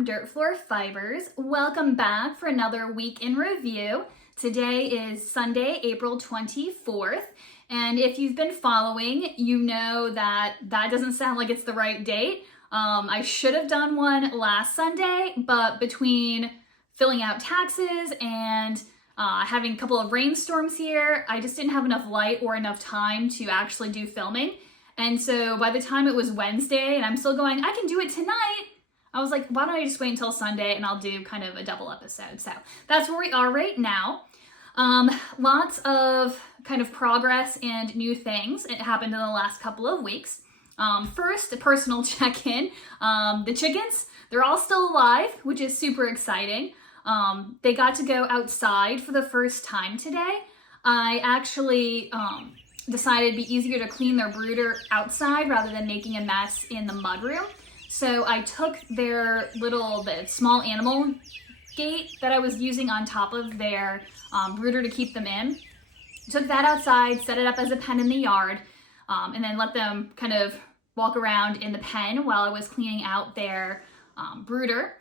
from Dirt Floor Fibers. Welcome back for another week in review. Today is Sunday, April 24th. And if you've been following, you know that doesn't sound like it's the right date. I should have done one last Sunday, but between filling out taxes and having a couple of rainstorms here, I just didn't have enough light or enough time to actually do filming. And so by the time it was Wednesday and I'm still going, I can do it tonight, I was like, why don't I just wait until Sunday and I'll do kind of a double episode. So that's where we are right now. Lots of kind of progress and new things. It happened in the last couple of weeks. First, a personal check-in. The chickens, they're all still alive, which is super exciting. They got to go outside for the first time today. I actually decided it'd be easier to clean their brooder outside rather than making a mess in the mudroom. So I took the small animal gate that I was using on top of their brooder to keep them in. Took that outside, set it up as a pen in the yard, and then let them kind of walk around in the pen while I was cleaning out their brooder.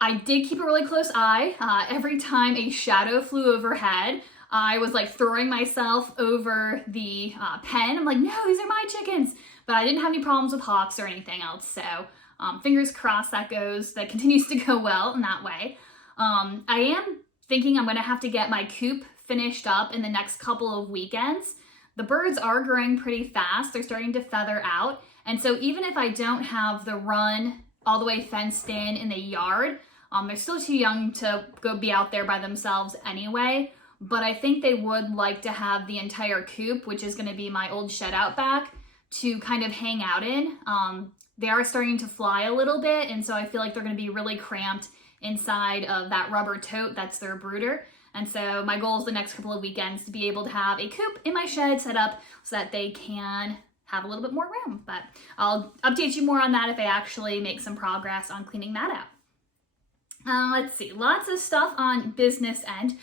I did keep a really close eye. Every time a shadow flew overhead, I was like throwing myself over the pen. I'm like, no, these are my chickens. But I didn't have any problems with hawks or anything else. So fingers crossed that continues to go well in that way. I am thinking I'm gonna have to get my coop finished up in the next couple of weekends. The birds are growing pretty fast. They're starting to feather out. And so even if I don't have the run all the way fenced in the yard, they're still too young to go be out there by themselves anyway. But I think they would like to have the entire coop, which is gonna be my old shed out back, to kind of hang out in. They are starting to fly a little bit, and so I feel like they're gonna be really cramped inside of that rubber tote that's their brooder. And so my goal is the next couple of weekends to be able to have a coop in my shed set up so that they can have a little bit more room. But I'll update you more on that if I actually make some progress on cleaning that out. Let's see, lots of stuff on business end.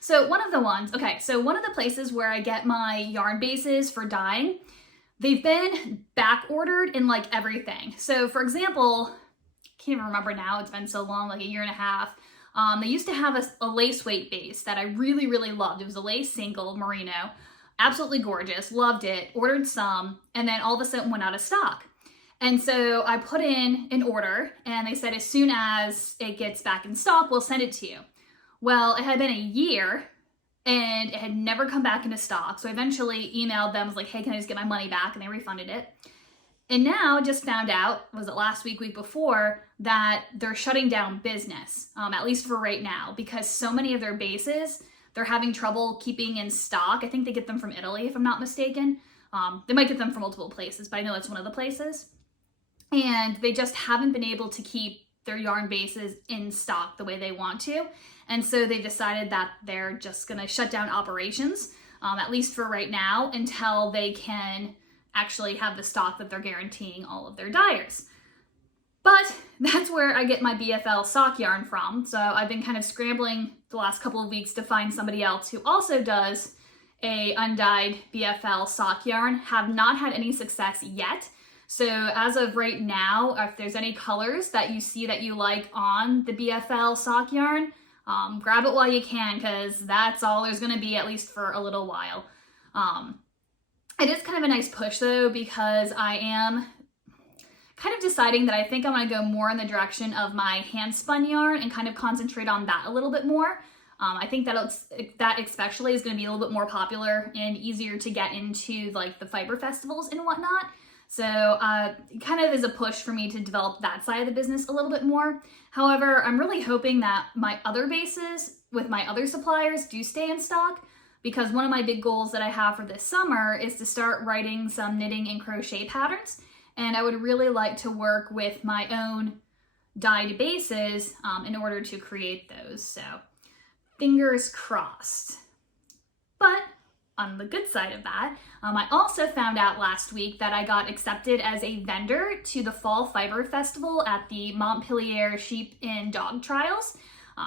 So one of the places where I get my yarn bases for dyeing, they've been back ordered in like everything. So for example, I can't even remember now, it's been so long, like a year and a half. They used to have a lace weight base that I really, really loved. It was a lace single merino, absolutely gorgeous, loved it, ordered some, and then all of a sudden went out of stock. And so I put in an order and they said, as soon as it gets back in stock, we'll send it to you. Well, it had been a year and it had never come back into stock. So I eventually emailed them, was like, hey, can I just get my money back? And they refunded it. And now just found out, was it last week before, that they're shutting down business, at least for right now, because so many of their bases, they're having trouble keeping in stock. I think they get them from Italy, if I'm not mistaken. They might get them from multiple places, but I know that's one of the places. And they just haven't been able to keep their yarn bases in stock the way they want to. And so they decided that they're just gonna shut down operations, at least for right now, until they can actually have the stock that they're guaranteeing all of their dyers. But that's where I get my BFL sock yarn from. So I've been kind of scrambling the last couple of weeks to find somebody else who also does a undyed BFL sock yarn. Have not had any success yet. So as of right now, if there's any colors that you see that you like on the BFL sock yarn, grab it while you can, because that's all there's gonna be, at least for a little while. It is kind of a nice push though, because I am kind of deciding that I think I'm gonna go more in the direction of my hand spun yarn and kind of concentrate on that a little bit more. I think that especially is gonna be a little bit more popular and easier to get into like the fiber festivals and whatnot. So it kind of is a push for me to develop that side of the business a little bit more. However, I'm really hoping that my other bases with my other suppliers do stay in stock, because one of my big goals that I have for this summer is to start writing some knitting and crochet patterns. And I would really like to work with my own dyed bases in order to create those. So fingers crossed. But on the good side of that, I also found out last week that I got accepted as a vendor to the Fall Fiber Festival at the Montpelier Sheep and Dog Trials.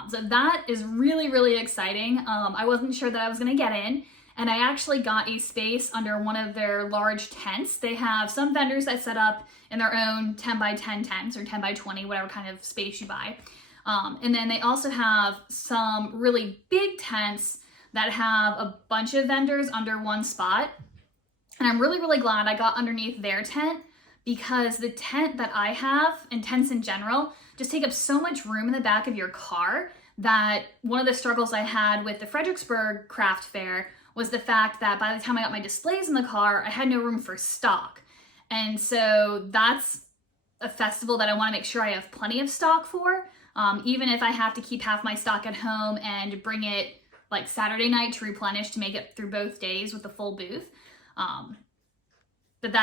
So that is really, really exciting. I wasn't sure that I was gonna get in, and I actually got a space under one of their large tents. They have some vendors that set up in their own 10 by 10 tents or 10 by 20, whatever kind of space you buy. And then they also have some really big tents that have a bunch of vendors under one spot. And I'm really, really glad I got underneath their tent, because the tent that I have, and tents in general, just take up so much room in the back of your car that one of the struggles I had with the Fredericksburg craft fair was the fact that by the time I got my displays in the car, I had no room for stock. And so that's a festival that I want to make sure I have plenty of stock for, even if I have to keep half my stock at home and bring it like Saturday night to replenish to make it through both days with the full booth. But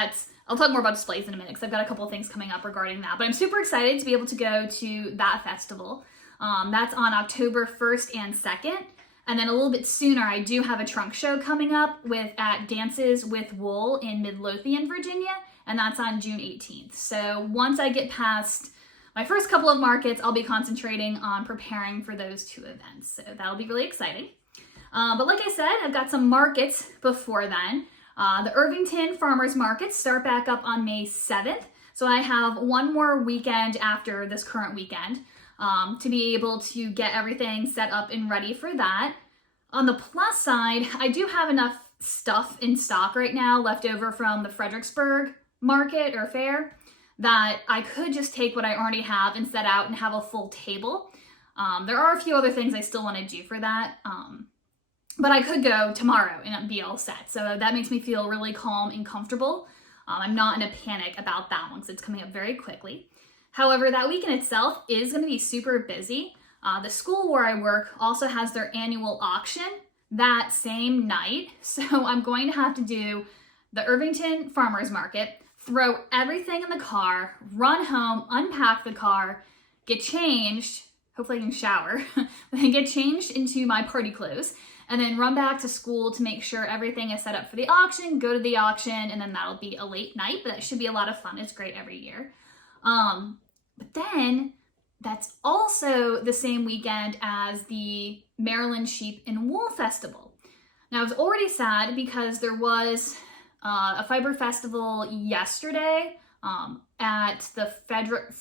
I'll talk more about displays in a minute because I've got a couple of things coming up regarding that. But I'm super excited to be able to go to that festival. That's on October 1st and 2nd. And then a little bit sooner, I do have a trunk show coming up at Dances with Wool in Midlothian, Virginia, and that's on June 18th. So once I get past my first couple of markets, I'll be concentrating on preparing for those two events. So that'll be really exciting. But like I said, I've got some markets before then. The Irvington Farmers Markets start back up on May 7th. So I have one more weekend after this current weekend to be able to get everything set up and ready for that. On the plus side, I do have enough stuff in stock right now left over from the Fredericksburg market or fair that I could just take what I already have and set out and have a full table. There are a few other things I still want to do for that, but I could go tomorrow and be all set. So that makes me feel really calm and comfortable. I'm not in a panic about that one because it's coming up very quickly. However, that weekend itself is going to be super busy. The school where I work also has their annual auction that same night. So I'm going to have to do the Irvington Farmers Market, throw everything in the car, run home, unpack the car, get changed, hopefully I can shower, then get changed into my party clothes, and then run back to school to make sure everything is set up for the auction, go to the auction, and then that'll be a late night, but that should be a lot of fun. It's great every year. But then that's also the same weekend as the Maryland Sheep and Wool Festival. Now I was already sad because there was a fiber festival yesterday at the Frederick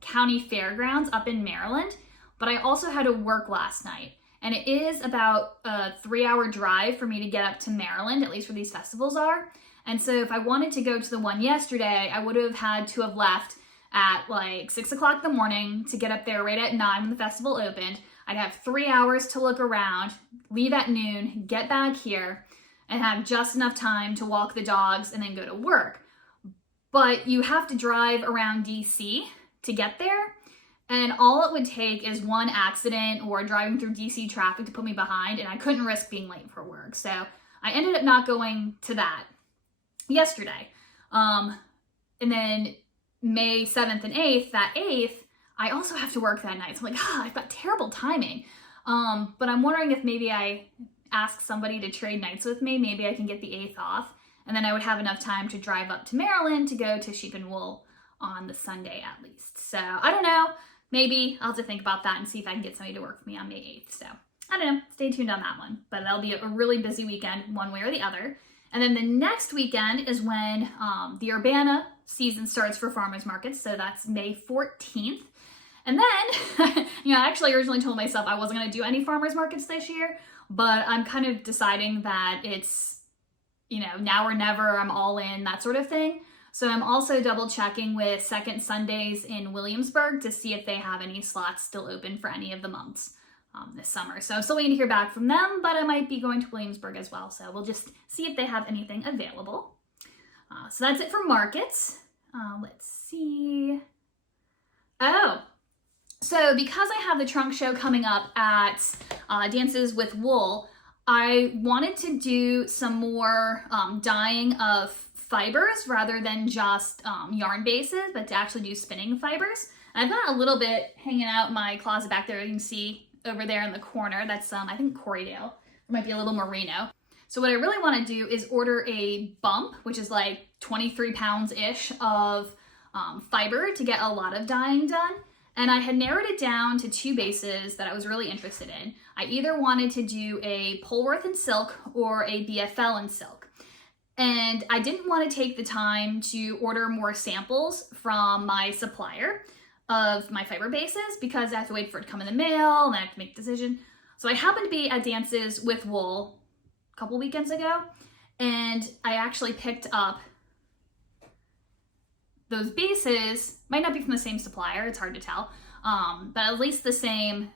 County Fairgrounds up in Maryland, but I also had to work last night. And it is about a 3-hour drive for me to get up to Maryland, at least where these festivals are. And so if I wanted to go to the one yesterday, I would have had to have left at like 6 o'clock in the morning to get up there right at 9 when the festival opened. I'd have 3 hours to look around, leave at noon, get back here, and have just enough time to walk the dogs and then go to work. But you have to drive around DC to get there. And all it would take is one accident or driving through DC traffic to put me behind, and I couldn't risk being late for work. So I ended up not going to that yesterday. And then May 7th and 8th, that 8th, I also have to work that night. So I'm like, I've got terrible timing. But I'm wondering if maybe I ask somebody to trade nights with me. Maybe I can get the 8th off. And then I would have enough time to drive up to Maryland to go to Sheep and Wool on the Sunday at least. So I don't know. Maybe I'll have to think about that and see if I can get somebody to work for me on May 8th. So I don't know. Stay tuned on that one. But that'll be a really busy weekend one way or the other. And then the next weekend is when the Urbanna season starts for farmers markets. So that's May 14th. And then, I actually originally told myself I wasn't going to do any farmers markets this year, but I'm kind of deciding that it's, now or never, I'm all in, that sort of thing. So I'm also double checking with Second Sundays in Williamsburg to see if they have any slots still open for any of the months this summer. So I'm still waiting to hear back from them, but I might be going to Williamsburg as well. So we'll just see if they have anything available. So that's it for markets. Let's see. So because I have the trunk show coming up at Dances with Wool, I wanted to do some more dyeing of fibers rather than just yarn bases, but to actually do spinning fibers. And I've got a little bit hanging out in my closet back there. You can see over there in the corner. That's I think Corriedale. It might be a little Merino. So what I really want to do is order a bump, which is like 23 pounds-ish of fiber to get a lot of dyeing done. And I had narrowed it down to 2 bases that I was really interested in. I either wanted to do a Polworth in silk or a BFL in silk. And I didn't want to take the time to order more samples from my supplier of my fiber bases because I have to wait for it to come in the mail and I have to make a decision. So I happened to be at Dances with Wool a couple weekends ago, and I actually picked up those bases. Might not be from the same supplier, it's hard to tell, but at least the same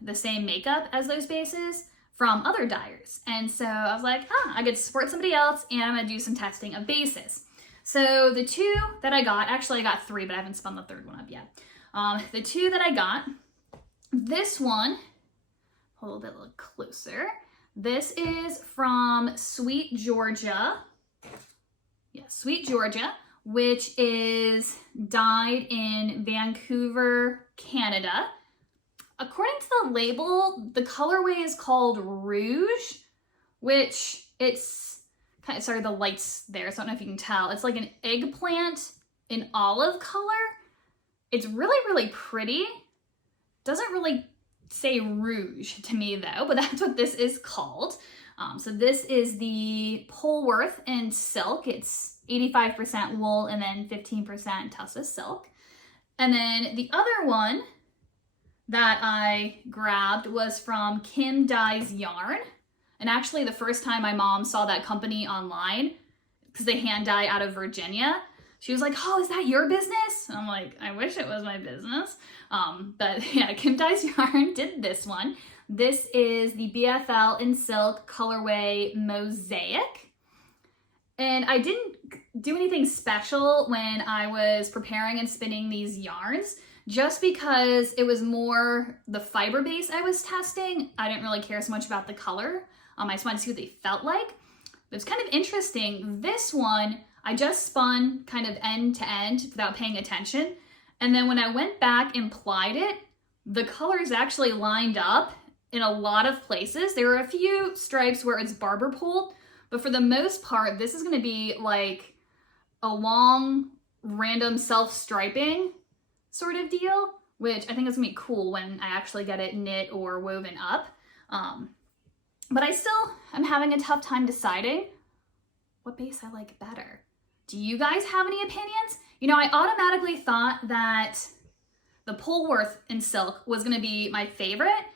makeup as those bases from other dyers. And so I was like, I get to support somebody else and I'm gonna do some testing of bases. So the 2 that I got, actually I got 3, but I haven't spun the 3rd one up yet. The 2 that I got, this one, a little bit closer. This is from Sweet Georgia. Yeah, Sweet Georgia, which is dyed in Vancouver, Canada. According to the label, the colorway is called Rouge, which it's kind of, sorry, the light's there, so I don't know if you can tell. It's like an eggplant in olive color. It's really, really pretty. Doesn't really say rouge to me though, but that's what this is called. So this is the Polworth in silk. It's 85% wool and then 15% tussa silk. And then the other one that I grabbed was from Kim Dye's Yarn. And actually the first time my mom saw that company online, because they hand dye out of Virginia, she was like, oh, is that your business? And I'm like, I wish it was my business. But yeah, Kim Dye's Yarn did this one. This is the BFL in silk colorway Mosaic. And I didn't do anything special when I was preparing and spinning these yarns, just because it was more the fiber base I was testing. I didn't really care so much about the color. I just wanted to see what they felt like. But it's kind of interesting. This one, I just spun kind of end to end without paying attention. And then when I went back and plied it, the colors actually lined up in a lot of places. There were a few stripes where it's barber pulled, but for the most part, this is gonna be like a long, random self-striping sort of deal, which I think is gonna be cool when I actually get it knit or woven up. But I still am having a tough time deciding what base I like better. Do you guys have any opinions? You know, I automatically thought that the Polworth in silk was gonna be my favorite,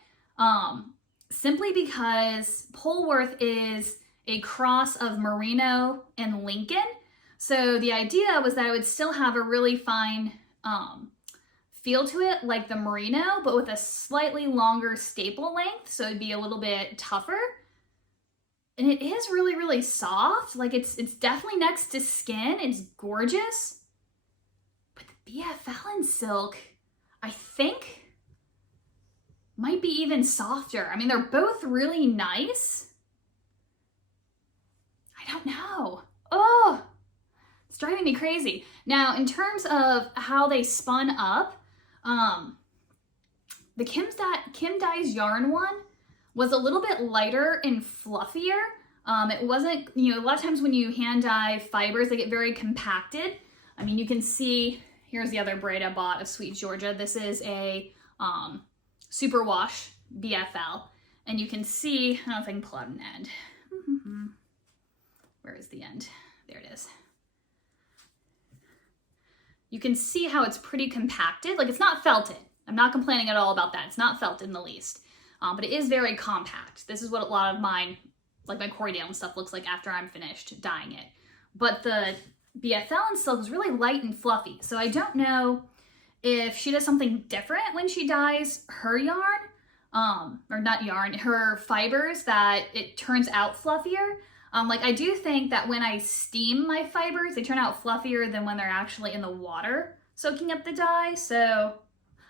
simply because Polworth is a cross of Merino and Lincoln. So the idea was that I would still have a really fine feel to it like the Merino, but with a slightly longer staple length, so it'd be a little bit tougher. And it is really, really soft. Like it's definitely next to skin. It's gorgeous. But the BFL in silk, I think, might be even softer. I mean, they're both really nice. I don't know. Oh, it's driving me crazy. Now, in terms of how they spun up, the Kim Dye's Yarn one was a little bit lighter and fluffier. It wasn't, you know, a lot of times when you hand dye fibers, they get very compacted. I mean, you can see, here's the other braid I bought of Sweet Georgia. This is a superwash BFL. And you can see, I don't know if I can pull out an end. Where is the end? There it is. You can see how it's pretty compacted. Like, it's not felted. I'm not complaining at all about that. It's not felted in the least. But it is very compact. This is what a lot of mine, like my Corriedale and stuff, looks like after I'm finished dyeing it. But the BFL in silk is really light and fluffy. So I don't know if she does something different when she dyes her yarn, or not yarn, her fibers, that it turns out fluffier. Like, I do think that when I steam my fibers, they turn out fluffier than when they're actually in the water soaking up the dye. So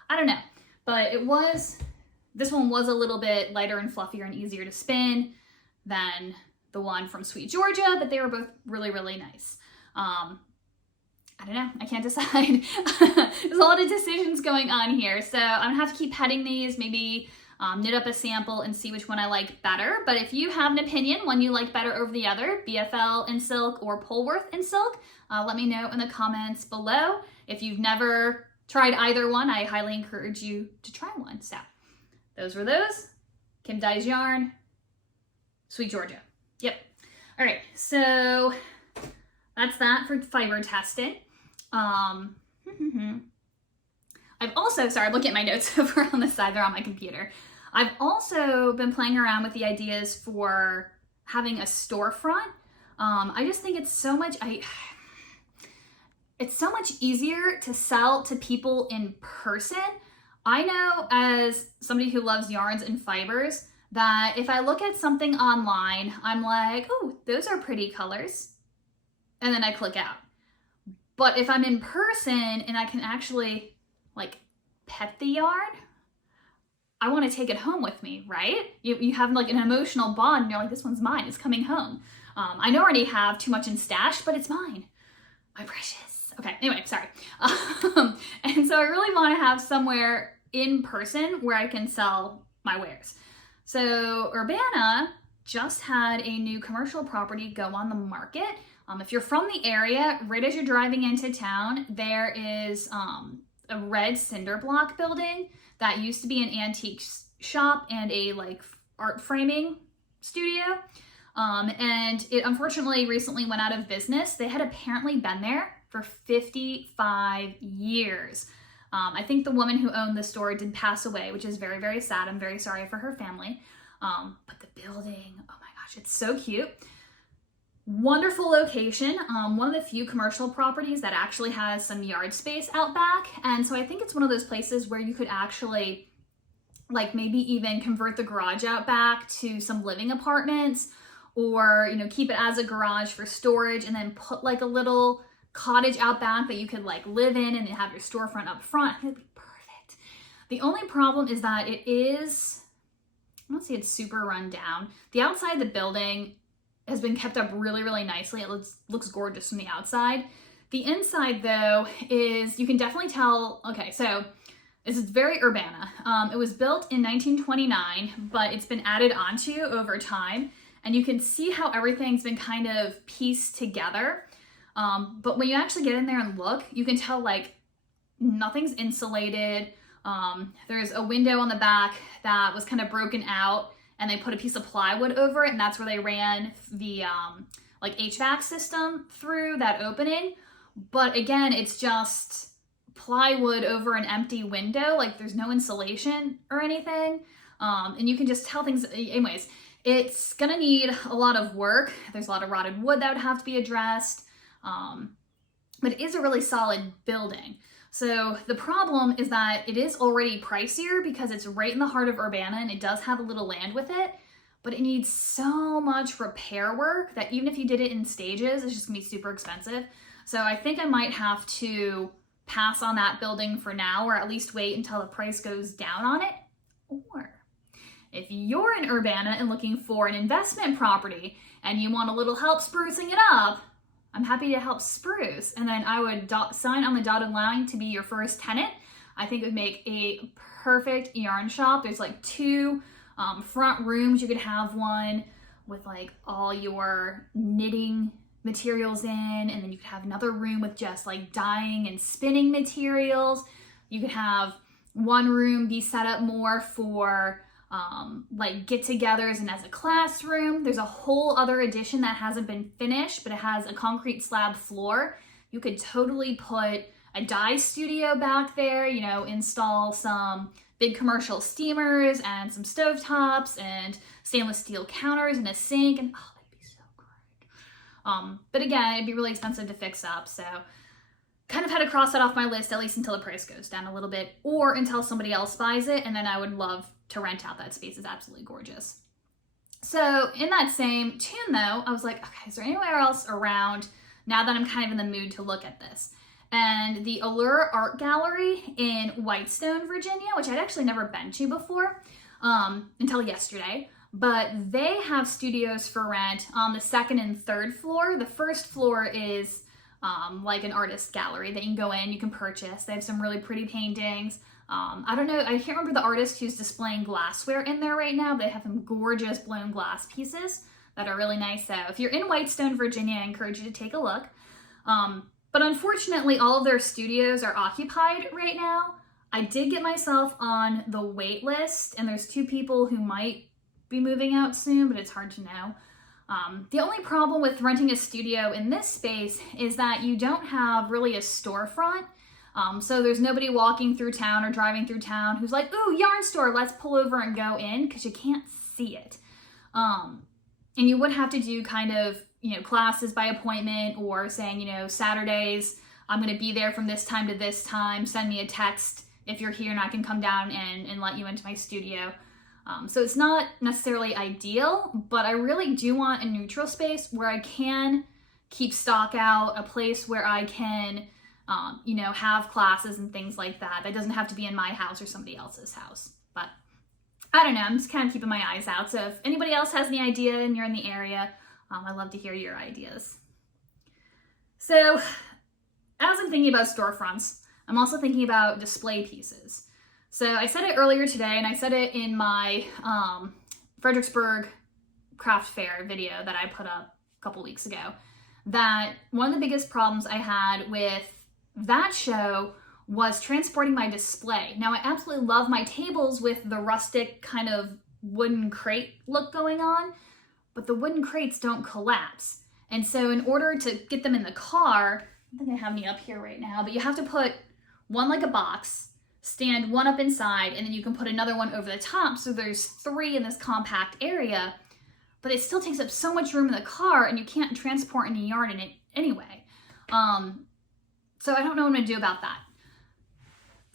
I don't know, but this one was a little bit lighter and fluffier and easier to spin than the one from Sweet Georgia, but they were both really, really nice. I don't know, I can't decide. There's a lot of decisions going on here, so I'm gonna have to keep petting these, maybe knit up a sample and see which one I like better. But if you have an opinion, one you like better over the other, BFL in silk or Polworth in silk, let me know in the comments below. If you've never tried either one, I highly encourage you to try one. So those were those. Kim Dyes Yarn, Sweet Georgia. Yep. All right, so that's that for fiber testing. I've also, sorry, I'm looking at my notes over on the side, they're on my computer. I've also been playing around with the ideas for having a storefront. I just think it's so much, it's so much easier to sell to people in person. I know as somebody who loves yarns and fibers that if I look at something online, I'm like, oh, those are pretty colors. And then I click out. But if I'm in person and I can actually like pet the yarn, I want to take it home with me, right? You have like an emotional bond and you're like, this one's mine, it's coming home. I know I already have too much in stash, but it's mine. My precious. Okay, anyway, sorry. And so I really want to have somewhere in person where I can sell my wares. So Urbanna just had a new commercial property go on the market. If you're from the area, right as you're driving into town, there is a red cinder block building that used to be an antique shop and a like art framing studio. And it unfortunately recently went out of business. They had apparently been there for 55 years. I think the woman who owned the store did pass away, which is very, very sad. I'm very sorry for her family. But the building, oh my gosh, it's so cute. Wonderful location. One of the few commercial properties that actually has some yard space out back. And so I think it's one of those places where you could actually like maybe even convert the garage out back to some living apartments, or, you know, keep it as a garage for storage and then put like a little cottage out back that you could like live in and have your storefront up front. It'd be perfect. The only problem is that it is, I don't see it's super run down. The outside of the building has been kept up really, really nicely. It looks gorgeous from the outside. The inside though is, you can definitely tell, okay, so this is very Urbanna. It was built in 1929, but it's been added onto over time. And you can see how everything's been kind of pieced together. But when you actually get in there and look, you can tell like nothing's insulated. There's a window on the back that was kind of broken out and they put a piece of plywood over it, and that's where they ran the like HVAC system through that opening. But again, it's just plywood over an empty window, like there's no insulation or anything. And you can just tell things, anyways, it's gonna need a lot of work. There's a lot of rotted wood that would have to be addressed. But it is a really solid building. So the problem is that it is already pricier because it's right in the heart of Urbanna and it does have a little land with it, but it needs so much repair work that even if you did it in stages, it's just gonna be super expensive. So I think I might have to pass on that building for now, or at least wait until the price goes down on it. Or if you're in Urbanna and looking for an investment property and you want a little help sprucing it up, I'm happy to help spruce. And then I would sign on the dotted line to be your first tenant. I think it would make a perfect yarn shop. There's like two front rooms. You could have one with like all your knitting materials in, and then you could have another room with just like dyeing and spinning materials. You could have one room be set up more for like get-togethers and as a classroom. There's a whole other addition that hasn't been finished, but it has a concrete slab floor. You could totally put a dye studio back there, you know, install some big commercial steamers and some stovetops and stainless steel counters and a sink, and oh, that'd be so great. But again, it'd be really expensive to fix up, so kind of had to cross that off my list, at least until the price goes down a little bit, or until somebody else buys it, and then I would love to rent out that space. Is absolutely gorgeous. So in that same tune though, I was like, okay, is there anywhere else around now that I'm kind of in the mood to look at this? And the Allure Art Gallery in Whitestone, Virginia, which I'd actually never been to before until yesterday, but they have studios for rent on the second and third floor. The first floor is like an artist gallery that you can go in, you can purchase. They have some really pretty paintings. I don't know, I can't remember the artist who's displaying glassware in there right now, but they have some gorgeous blown glass pieces that are really nice. So if you're in Whitestone, Virginia, I encourage you to take a look. But unfortunately, all of their studios are occupied right now. I did get myself on the wait list, and there's 2 people who might be moving out soon, but it's hard to know. The only problem with renting a studio in this space is that you don't have really a storefront. So there's nobody walking through town or driving through town who's like, ooh, yarn store, let's pull over and go in, because you can't see it. And you would have to do kind of, classes by appointment, or saying, Saturdays, I'm going to be there from this time to this time. Send me a text if you're here and I can come down and let you into my studio. So it's not necessarily ideal, but I really do want a neutral space where I can keep stock out, a place where I can, have classes and things like that. That doesn't have to be in my house or somebody else's house. But I don't know, I'm just kind of keeping my eyes out. So if anybody else has any idea and you're in the area, I'd love to hear your ideas. So as I'm thinking about storefronts, I'm also thinking about display pieces. So I said it earlier today, and I said it in my Fredericksburg craft fair video that I put up a couple weeks ago, that one of the biggest problems I had with that show was transporting my display. Now, I absolutely love my tables with the rustic kind of wooden crate look going on, but the wooden crates don't collapse. And so in order to get them in the car, I think I have me up here right now, but you have to put one like a box, stand one up inside, and then you can put another one over the top, so there's 3 in this compact area, but it still takes up so much room in the car, and you can't transport any yarn in it anyway. So I don't know what I'm gonna do about that.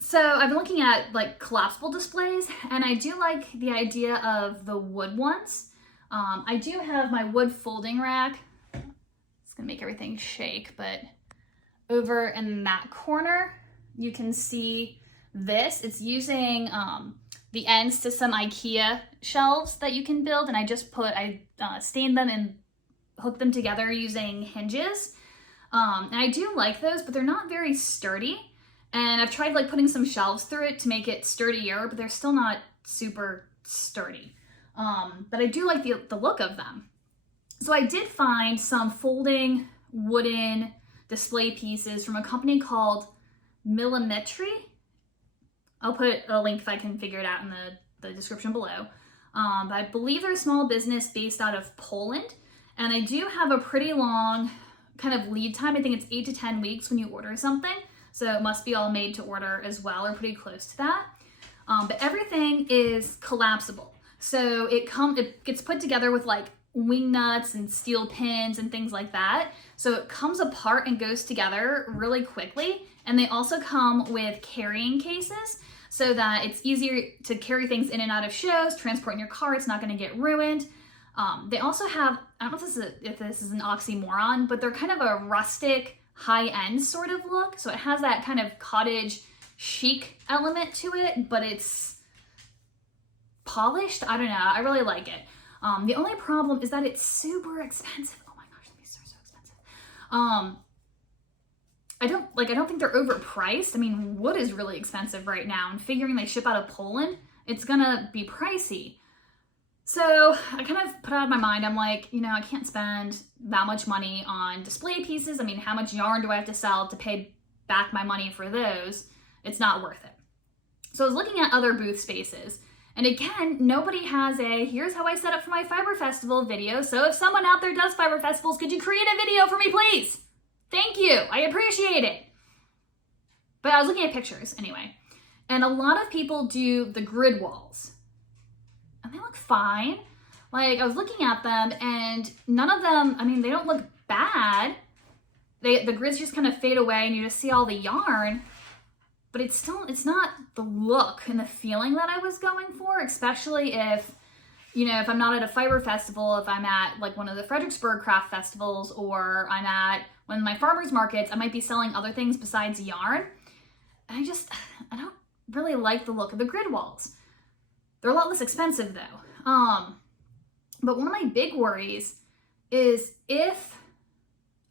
So I've been looking at like collapsible displays, and I do like the idea of the wood ones. I do have my wood folding rack. It's gonna make everything shake, but over in that corner, you can see this. It's using the ends to some IKEA shelves that you can build, and I stained them and hooked them together using hinges. And I do like those, but they're not very sturdy. And I've tried like putting some shelves through it to make it sturdier, but they're still not super sturdy. But I do like the look of them. So I did find some folding wooden display pieces from a company called Millimetry. I'll put a link if I can figure it out in the description below. But I believe they're a small business based out of Poland, and they do have a pretty long kind of lead time. I think it's 8 to 10 weeks when you order something, so it must be all made to order as well, or pretty close to that. But everything is collapsible, so it gets put together with like wing nuts and steel pins and things like that. So it comes apart and goes together really quickly. And they also come with carrying cases so that it's easier to carry things in and out of shows, transport in your car, it's not gonna get ruined. They also have, I don't know if this is an oxymoron, but they're kind of a rustic, high-end sort of look. So it has that kind of cottage chic element to it, but it's polished. I don't know, I really like it. The only problem is that it's super expensive. Oh my gosh, these are so expensive. I don't think they're overpriced. I mean, wood is really expensive right now, and figuring they ship out of Poland, it's gonna be pricey. So I kind of put it out of my mind. I'm like, I can't spend that much money on display pieces. I mean, how much yarn do I have to sell to pay back my money for those? It's not worth it. So I was looking at other booth spaces. And again, nobody has a, here's how I set up for my Fiber Festival video. So if someone out there does Fiber Festivals, could you create a video for me, please? Thank you, I appreciate it. But I was looking at pictures anyway. And a lot of people do the grid walls. And they look fine. Like, I was looking at them and none of them, I mean, they don't look bad. The grids just kind of fade away and you just see all the yarn. But it's not the look and the feeling that I was going for, especially if I'm not at a Fiber Festival, if I'm at like one of the Fredericksburg craft festivals, or I'm at one of my farmers markets, I might be selling other things besides yarn. And I don't really like the look of the grid walls. They're a lot less expensive though. But one of my big worries is if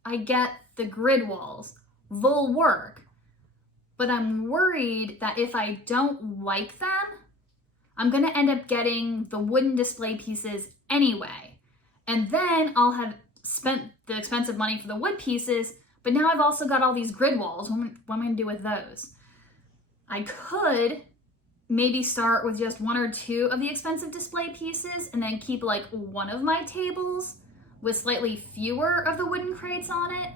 I get the grid walls, they'll work. But I'm worried that if I don't like them, I'm gonna end up getting the wooden display pieces anyway. And then I'll have spent the expensive money for the wood pieces, but But now I've also got all these grid walls. What am I gonna do with those? I could maybe start with just 1 or 2 of the expensive display pieces and then keep like one of my tables with slightly fewer of the wooden crates on it.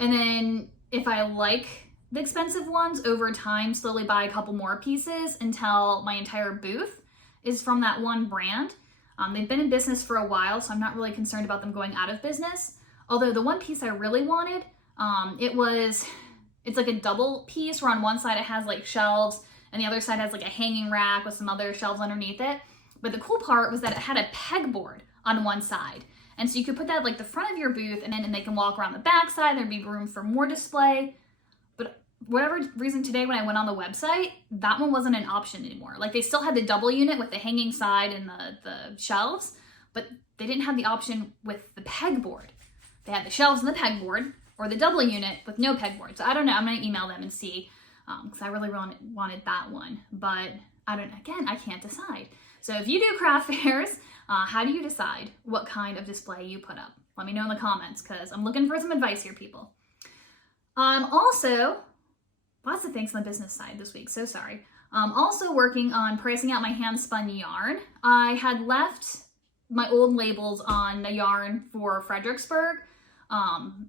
And then if I like the expensive ones, over time slowly buy a couple more pieces until my entire booth is from that one brand. They've been in business for a while, so I'm not really concerned about them going out of business. Although the one piece I really wanted, it's like a double piece where on one side it has like shelves and the other side has like a hanging rack with some other shelves underneath it. But the cool part was that it had a pegboard on one side. And so you could put that at like the front of your booth and then they can walk around the back side. There'd be room for more display. But whatever reason today when I went on the website, that one wasn't an option anymore. Like they still had the double unit with the hanging side and the shelves, but they didn't have the option with the pegboard. They had the shelves and the pegboard, or the double unit with no pegboard. So I don't know, I'm gonna email them and see, because I really wanted that one, but I can't decide. So if you do craft fairs, how do you decide what kind of display you put up? Let me know in the comments, because I'm looking for some advice here, people. Also, lots of things on the business side this week, so sorry. Also working on pricing out my hand spun yarn. I had left my old labels on the yarn for Fredericksburg.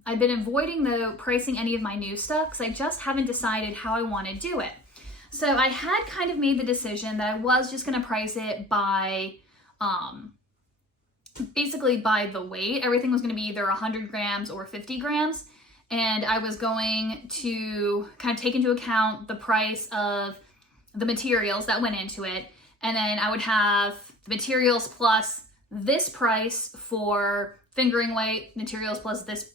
I've been avoiding pricing any of my new stuff because I just haven't decided how I want to do it. So I had kind of made the decision that I was just going to price it by, basically by the weight. Everything was going to be either 100 grams or 50 grams. And I was going to kind of take into account the price of the materials that went into it. And then I would have the materials plus this price for fingering weight, materials plus this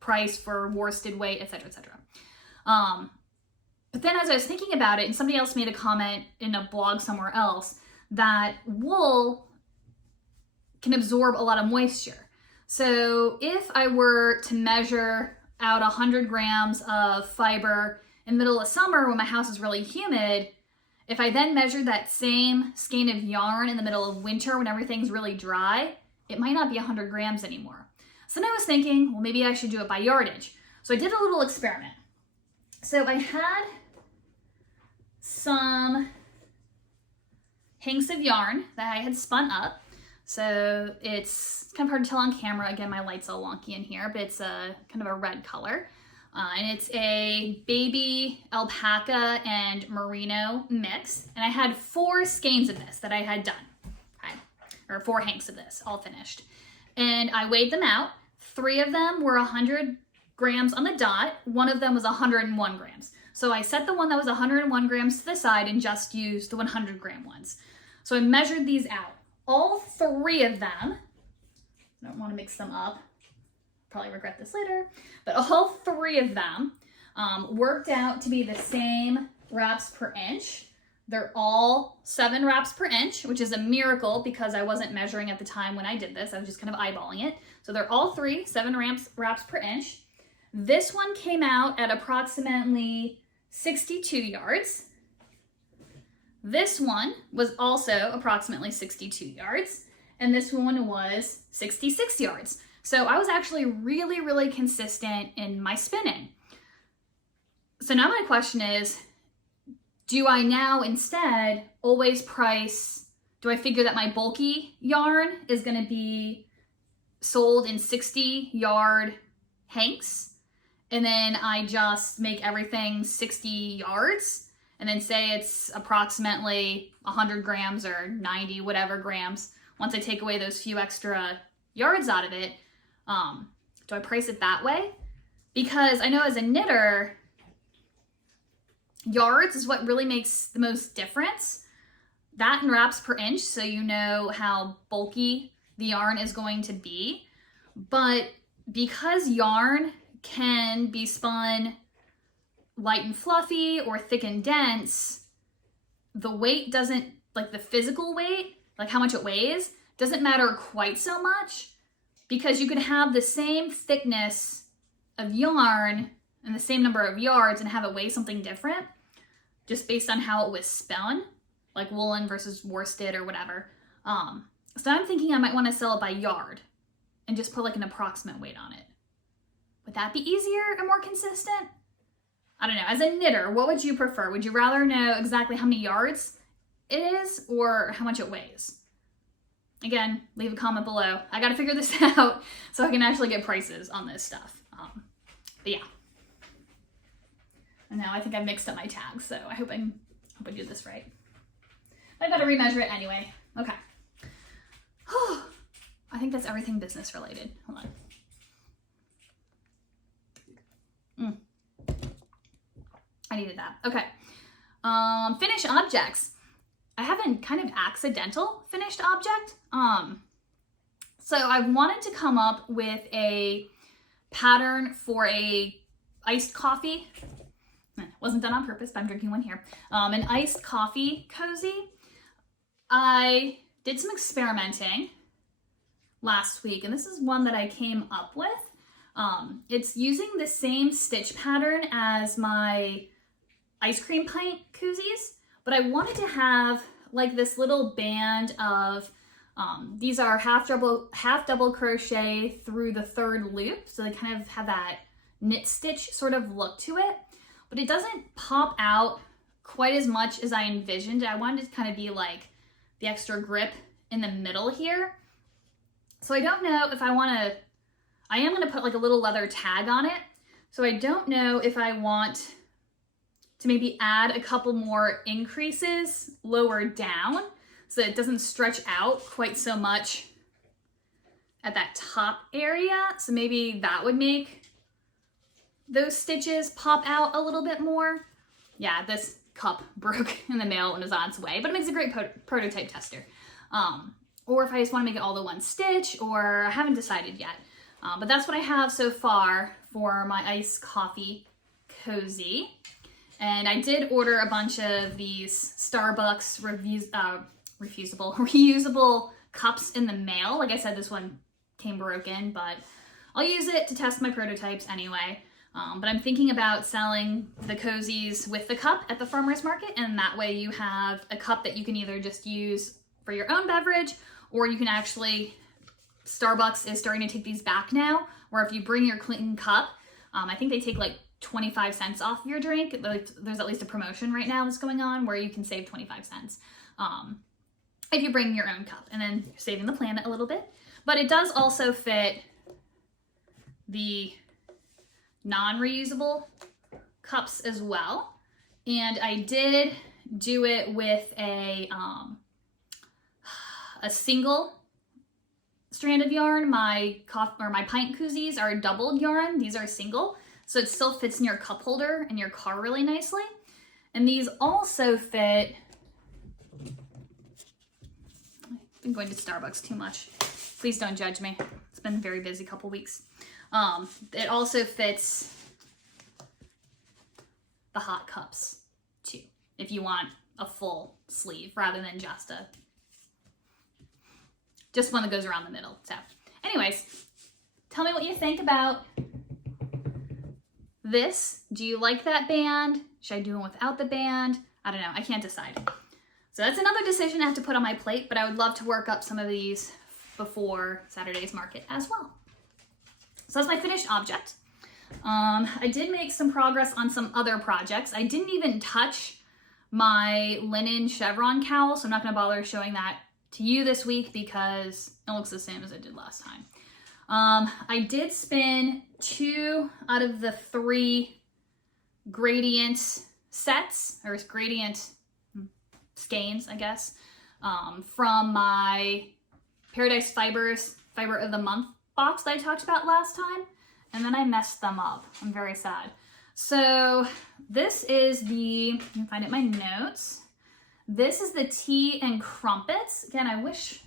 price for worsted weight, etc., etc. But then as I was thinking about it, and somebody else made a comment in a blog somewhere else, that wool can absorb a lot of moisture. So if I were to measure out 100 grams of fiber in the middle of summer when my house is really humid, if I then measured that same skein of yarn in the middle of winter when everything's really dry, it might not be 100 grams anymore. So then I was thinking, well, maybe I should do it by yardage. So I did a little experiment. So I had some hanks of yarn that I had spun up. So it's kind of hard to tell on camera. Again, my light's all wonky in here, but it's a kind of a red color. And it's a baby alpaca and merino mix. And I had 4 skeins of this that I had done. Okay? Or 4 hanks of this, all finished. And I weighed them out. 3 of them were 100 grams on the dot. 1 of them was 101 grams. So I set the one that was 101 grams to the side and just used the 100 gram ones. So I measured these out. All 3 of them, I don't want to mix them up, probably regret this later, but all 3 of them worked out to be the same wraps per inch. They're all 7 wraps per inch, which is a miracle because I wasn't measuring at the time when I did this. I was just kind of eyeballing it. So they're all 7 wraps per inch. This one came out at approximately 62 yards. This one was also approximately 62 yards. And this one was 66 yards. So I was actually really, really consistent in my spinning. So now my question is, do I now instead always price, do I figure that my bulky yarn is going to be sold in 60 yard hanks, and then I just make everything 60 yards, and then say it's approximately 100 grams or 90 whatever grams once I take away those few extra yards out of it? Do I price it that way? Because I know as a knitter, yards is what really makes the most difference. That and wraps per inch, so you know how bulky the yarn is going to be. But because yarn can be spun light and fluffy or thick and dense, the weight doesn't, like the physical weight, like how much it weighs, doesn't matter quite so much, because you could have the same thickness of yarn and the same number of yards and have it weigh something different just based on how it was spun, like woolen versus worsted or whatever. So I'm thinking I might want to sell it by yard and just put like an approximate weight on it. Would that be easier and more consistent? I don't know. As a knitter, what would you prefer? Would you rather know exactly how many yards it is or how much it weighs? Again, leave a comment below. I got to figure this out so I can actually get prices on this stuff. But yeah. And now I think I mixed up my tags, so I hope I did this right. I got to remeasure it anyway. Okay. I think that's everything business related. Hold on. I needed that. Okay. Finished objects. I have a kind of accidental finished object. So I wanted to come up with a pattern for a iced coffee. Wasn't done on purpose, but I'm drinking one here. An iced coffee cozy. I did some experimenting last week, and this is one that I came up with. It's using the same stitch pattern as my ice cream pint koozies, but I wanted to have like this little band of, these are half double crochet through the third loop. So they kind of have that knit stitch sort of look to it, but it doesn't pop out quite as much as I envisioned. I wanted it to kind of be like the extra grip in the middle here. So I don't know if I am going to put like a little leather tag on it. So I don't know if I want to maybe add a couple more increases lower down so that it doesn't stretch out quite so much at that top area. So maybe that would make those stitches pop out a little bit more. Yeah, this cup broke in the mail and is on its way, but it makes a great prototype tester. Or if I just want to make it all the one stitch, or I haven't decided yet. But that's what I have so far for my iced coffee cozy. And I did order a bunch of these Starbucks reusable cups in the mail. Like I said, this one came broken, but I'll use it to test my prototypes anyway. But I'm thinking about selling the cozies with the cup at the farmer's market, and that way you have a cup that you can either just use for your own beverage, or you can actually, Starbucks is starting to take these back now, where if you bring your clean cup, I think they take like 25 cents off your drink. There's at least a promotion right now that's going on where you can save 25 cents if you bring your own cup, and then you're saving the planet a little bit. But it does also fit the non-reusable cups as well. And I did do it with a single strand of yarn. My pint koozies are doubled yarn. These are single, so it still fits in your cup holder and your car really nicely. And these also fit, I've been going to Starbucks too much. Please don't judge me. It's been a very busy couple weeks. It also fits the hot cups too, if you want a full sleeve rather than just one that goes around the middle. So anyways, tell me what you think about this. Do you like that band? Should I do one without the band? I don't know. I can't decide. So that's another decision I have to put on my plate, but I would love to work up some of these before Saturday's market as well. So that's my finished object. I did make some progress on some other projects. I didn't even touch my linen chevron cowl, so I'm not going to bother showing that to you this week because it looks the same as it did last time. I did spin 2 out of the 3 gradient sets, or gradient skeins, I guess, from my Paradise Fibers Fiber of the Month box that I talked about last time, and then I messed them up. I'm very sad. So this is the, you can find it in my notes. This is the Tea and Crumpets. Again, I wish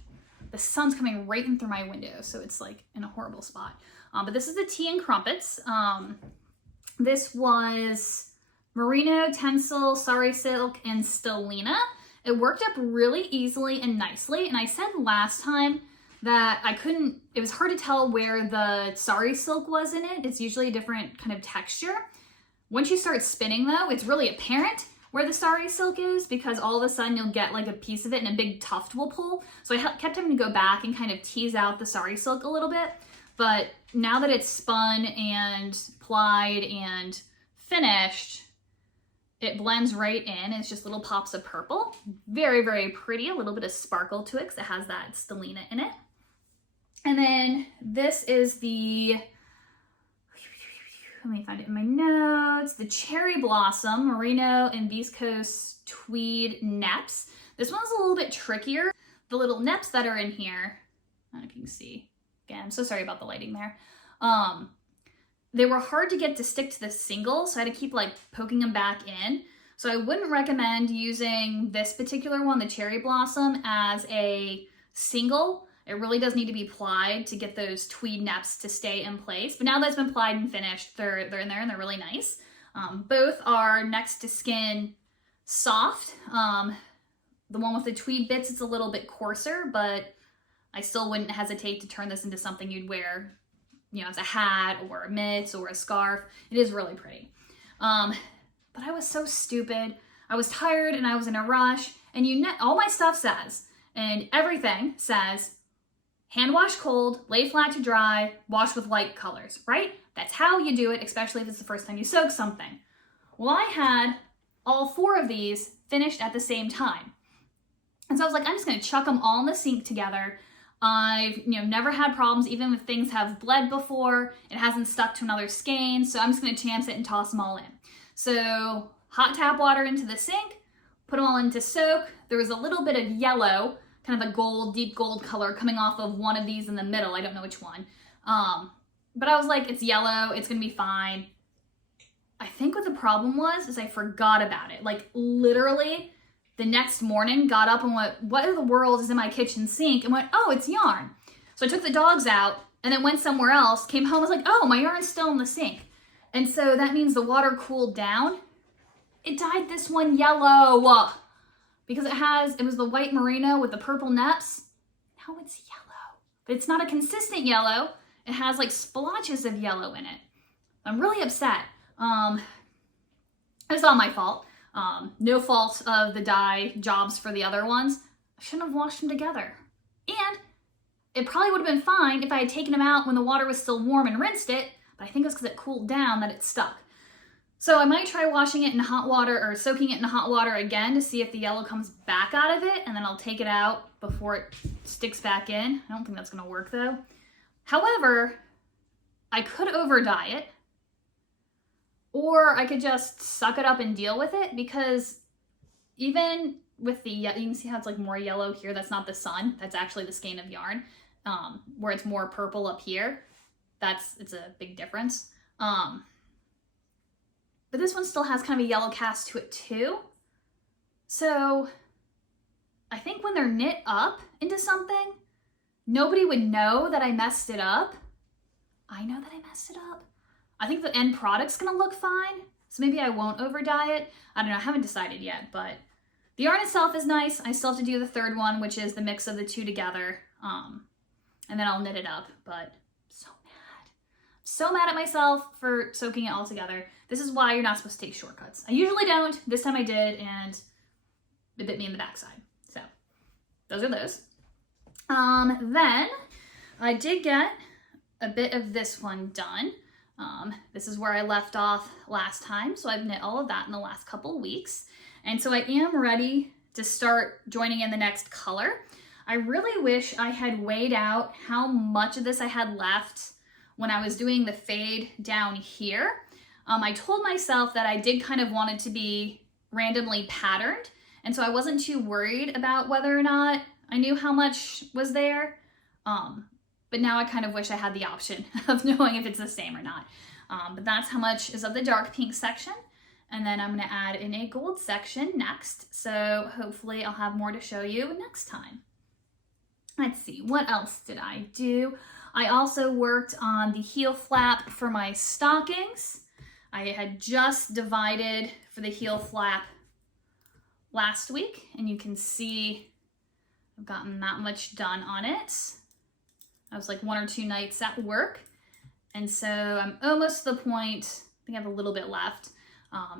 the sun's coming right in through my window, so it's like in a horrible spot. But this is the Tea and Crumpets. This was Merino, Tencel, Sari Silk, and Stellina. It worked up really easily and nicely, and I said last time that it was hard to tell where the Sari Silk was in it. It's usually a different kind of texture. Once you start spinning though, it's really apparent where the Sari Silk is, because all of a sudden you'll get like a piece of it and a big tuft will pull. So I kept having to go back and kind of tease out the Sari Silk a little bit. But now that it's spun and plied and finished, it blends right in. It's just little pops of purple. Very, very pretty. A little bit of sparkle to it because it has that stellina in it. And then this is the, let me find it in my notes, the Cherry Blossom Merino and Viscose Tweed Neps. This one's a little bit trickier. The little neps that are in here, I don't know if you can see. Again, I'm so sorry about the lighting there. They were hard to get to stick to the single, so I had to keep like poking them back in. So I wouldn't recommend using this particular one, the Cherry Blossom, as a single. It really does need to be plied to get those tweed neps to stay in place. But now that's been plied and finished, they're in there and they're really nice. Both are next to skin soft. The one with the tweed bits, it's a little bit coarser, but I still wouldn't hesitate to turn this into something you'd wear, you know, as a hat or a mitts or a scarf. It is really pretty. But I was so stupid. I was tired and I was in a rush, and all my stuff says, and everything says, hand wash cold, lay flat to dry, wash with light colors, right? That's how you do it, especially if it's the first time you soak something. Well, I had all 4 of these finished at the same time. And so I was like, I'm just gonna chuck them all in the sink together. I've never had problems, even if things have bled before, it hasn't stuck to another skein, so I'm just gonna chance it and toss them all in. So hot tap water into the sink, put them all into soak. There was a little bit of yellow, kind of a gold, deep gold color coming off of one of these in the middle. I don't know which one. But I was like, it's yellow, it's gonna be fine. I think what the problem was is I forgot about it. Like literally the next morning, got up and went, what in the world is in my kitchen sink? And went, oh, it's yarn. So I took the dogs out and then went somewhere else, came home, was like, oh, my yarn's still in the sink. And so that means the water cooled down. It dyed this one yellow because it was the white merino with the purple neps. Now it's yellow, but it's not a consistent yellow. It has like splotches of yellow in it. I'm really upset. It's all my fault. No fault of the dye jobs for the other ones. I shouldn't have washed them together. And it probably would have been fine if I had taken them out when the water was still warm and rinsed it, but I think it's because it cooled down that it stuck. So I might try washing it in hot water or soaking it in hot water again to see if the yellow comes back out of it, and then I'll take it out before it sticks back in. I don't think that's gonna work though. However, I could over dye it, or I could just suck it up and deal with it, because even with the, you can see how it's like more yellow here. That's not the sun. That's actually the skein of yarn, where it's more purple up here. It's a big difference. But this one still has kind of a yellow cast to it too. So I think when they're knit up into something, nobody would know that I messed it up. I know that I messed it up. I think the end product's gonna look fine, so maybe I won't over dye it. I don't know, I haven't decided yet, but the yarn itself is nice. I still have to do the third one, which is the mix of the two together, and then I'll knit it up, but so mad at myself for soaking it all together. This is why you're not supposed to take shortcuts. I usually don't. This time I did, and it bit me in the backside. So those are those. Then I did get a bit of this one done. This is where I left off last time, so I've knit all of that in the last couple weeks. And so I am ready to start joining in the next color. I really wish I had weighed out how much of this I had left when I was doing the fade down here. I told myself that I did kind of want it to be randomly patterned, and so I wasn't too worried about whether or not I knew how much was there. But now I kind of wish I had the option of knowing if it's the same or not. But that's how much is of the dark pink section. And then I'm gonna add in a gold section next. So hopefully I'll have more to show you next time. Let's see, what else did I do? I also worked on the heel flap for my stockings. I had just divided for the heel flap last week, and you can see I've gotten that much done on it. I was like 1 or 2 nights at work, and so I'm almost to the point, I think I have a little bit left,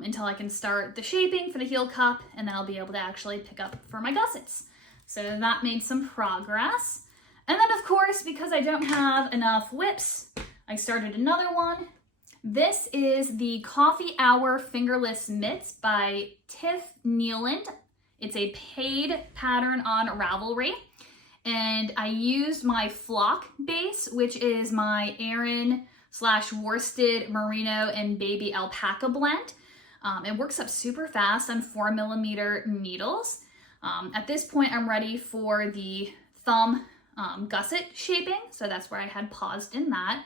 until I can start the shaping for the heel cup, and then I'll be able to actually pick up for my gussets. So that made some progress. And then of course, because I don't have enough whips, I started another one. This is the Coffee Hour Fingerless Mitts by Tiff, Kneeland. It's a paid pattern on Ravelry. And I used my flock base, which is my Aran/worsted merino and baby alpaca blend. It works up super fast on 4mm needles. At this point, I'm ready for the thumb gusset shaping, so that's where I had paused in that.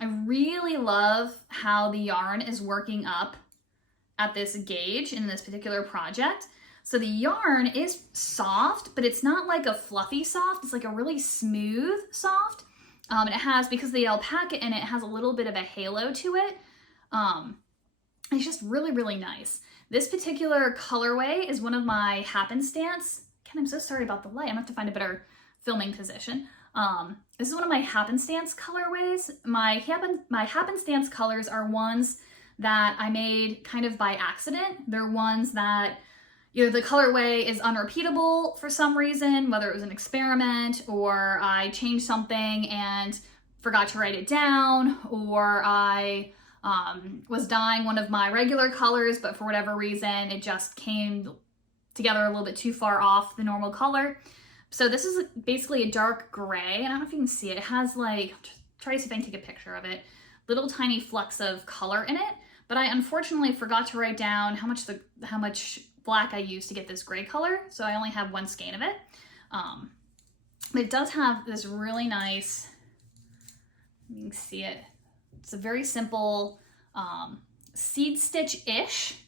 I really love how the yarn is working up at this gauge in this particular project. So the yarn is soft, but it's not like a fluffy soft, it's like a really smooth soft. And it has, because of the alpaca in it, it has a little bit of a halo to it. It's just really, really nice. This particular colorway is one of my happenstance. Ken, I'm so sorry about the light. I'm gonna have to find a better filming position. This is one of my happenstance colorways. My happenstance colors are ones that I made kind of by accident. They're ones that either the colorway is unrepeatable for some reason, whether it was an experiment or I changed something and forgot to write it down, or I was dyeing one of my regular colors, but for whatever reason, it just came together a little bit too far off the normal color. So this is basically a dark gray, and I don't know if you can see it. It has like, try to see if I can take a picture of it, little tiny flecks of color in it, but I unfortunately forgot to write down how much black I used to get this gray color, so I only have one skein of it. But it does have this really nice, you can see it, it's a very simple seed stitch-ish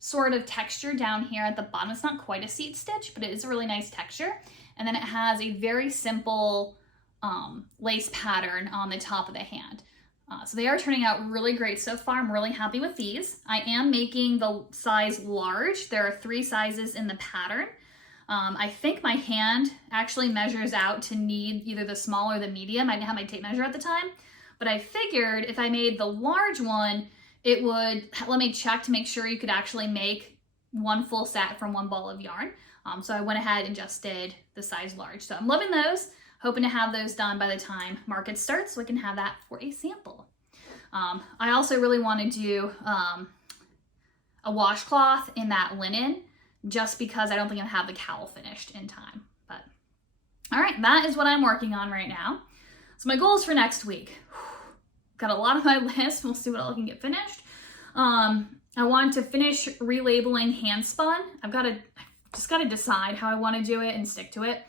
sort of texture down here at the bottom. It's not quite a seed stitch, but it is a really nice texture. And then it has a very simple lace pattern on the top of the hand. So they are turning out really great so far. I'm really happy with these. I am making the size large. There are 3 sizes in the pattern. I think my hand actually measures out to need either the small or the medium. I didn't have my tape measure at the time, but I figured if I made the large one, it would let me check to make sure you could actually make one full set from one ball of yarn. So I went ahead and just did the size large. So I'm loving those, hoping to have those done by the time market starts so I can have that for a sample. I also really want to do a washcloth in that linen, just because I don't think I'll have the cowl finished in time. But all right, that is what I'm working on right now. So my goals for next week. Got a lot on my list. We'll see what all can get finished. I want to finish relabeling handspun. I've just got to decide how I want to do it and stick to it.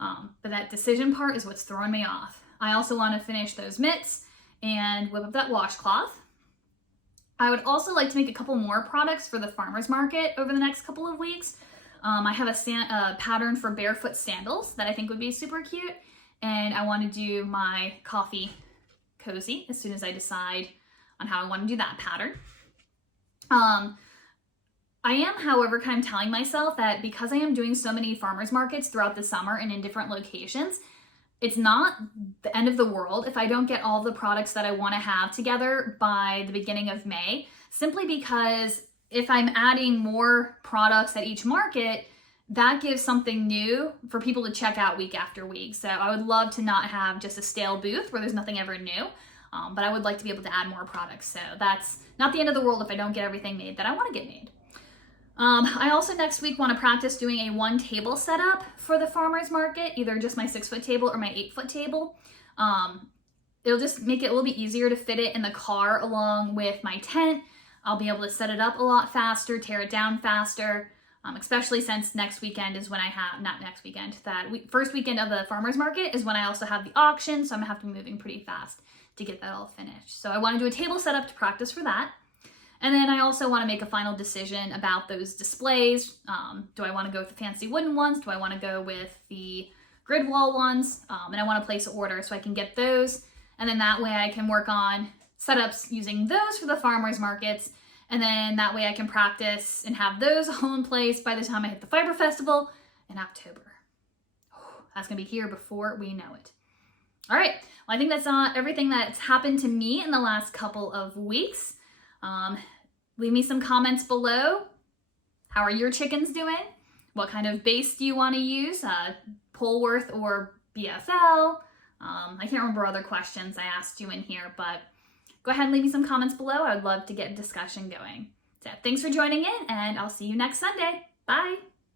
But that decision part is what's throwing me off. I also want to finish those mitts and whip up that washcloth. I would also like to make a couple more products for the farmer's market over the next couple of weeks. I have a pattern for barefoot sandals that I think would be super cute. And I want to do my coffee cozy as soon as I decide on how I want to do that pattern. I am, however, kind of telling myself that because I am doing so many farmers markets throughout the summer and in different locations, it's not the end of the world if I don't get all the products that I want to have together by the beginning of May, simply because if I'm adding more products at each market, that gives something new for people to check out week after week. So I would love to not have just a stale booth where there's nothing ever new, but I would like to be able to add more products. So that's not the end of the world if I don't get everything made that I want to get made. I also next week want to practice doing a 1 table setup for the farmer's market, either just my 6-foot table or my 8-foot table. It'll just make it a little bit easier to fit it in the car along with my tent. I'll be able to set it up a lot faster, tear it down faster, especially since next weekend is when I have, not next weekend, first weekend of the farmer's market is when I also have the auction, so I'm gonna have to be moving pretty fast to get that all finished. So I want to do a table setup to practice for that. And then I also want to make a final decision about those displays. Do I want to go with the fancy wooden ones? Do I want to go with the grid wall ones? And I want to place an order so I can get those. And then that way I can work on setups using those for the farmers markets. And then that way I can practice and have those all in place by the time I hit the Fiber Festival in October. That's going to be here before we know it. All right. Well, I think that's everything that's happened to me in the last couple of weeks. Leave me some comments below. How are your chickens doing? What kind of base do you want to use? Polworth or BFL? I can't remember other questions I asked you in here, but go ahead and leave me some comments below. I would love to get a discussion going. So thanks for joining in, and I'll see you next Sunday. Bye.